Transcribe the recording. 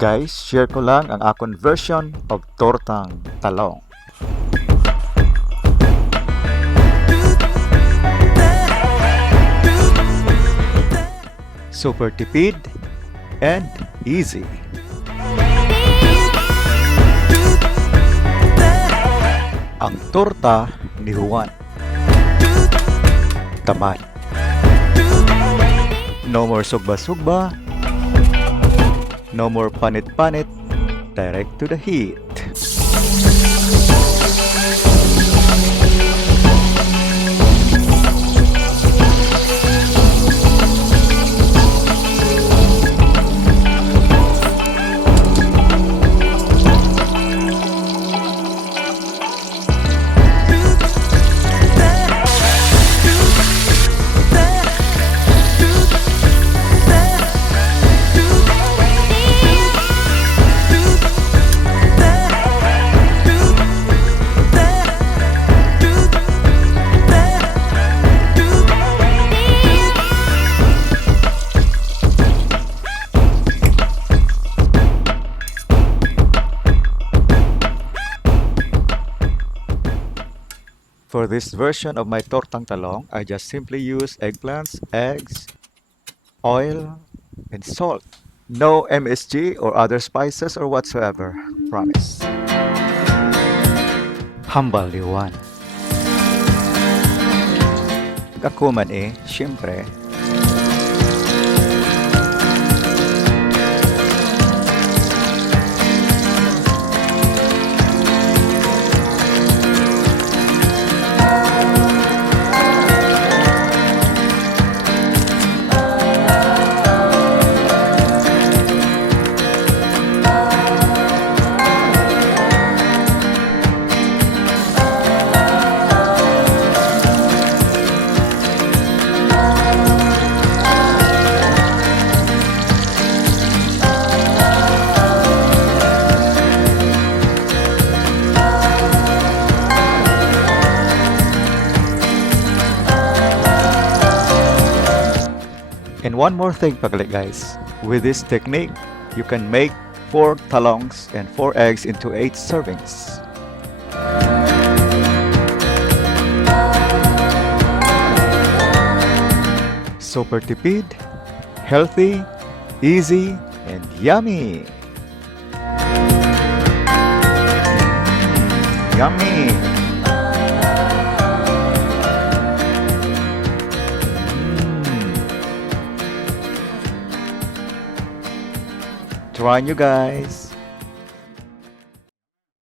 Guys, share ko lang ang akong version of tortang talong. Super tipid and easy. Ang torta ni Juan. Tamad. No more sugba-sugba. No more panit-panit. Direct to the heat. For this version of my tortang talong, I just simply use eggplants, eggs, oil, and salt. No MSG or other spices or whatsoever. Promise. Humble Juan. Ako man syempre. And one more thing guys, with this technique, you can make 4 talongs and 4 eggs into 8 servings. Super tipid, healthy, easy, and yummy! Yummy! Try nyo guys!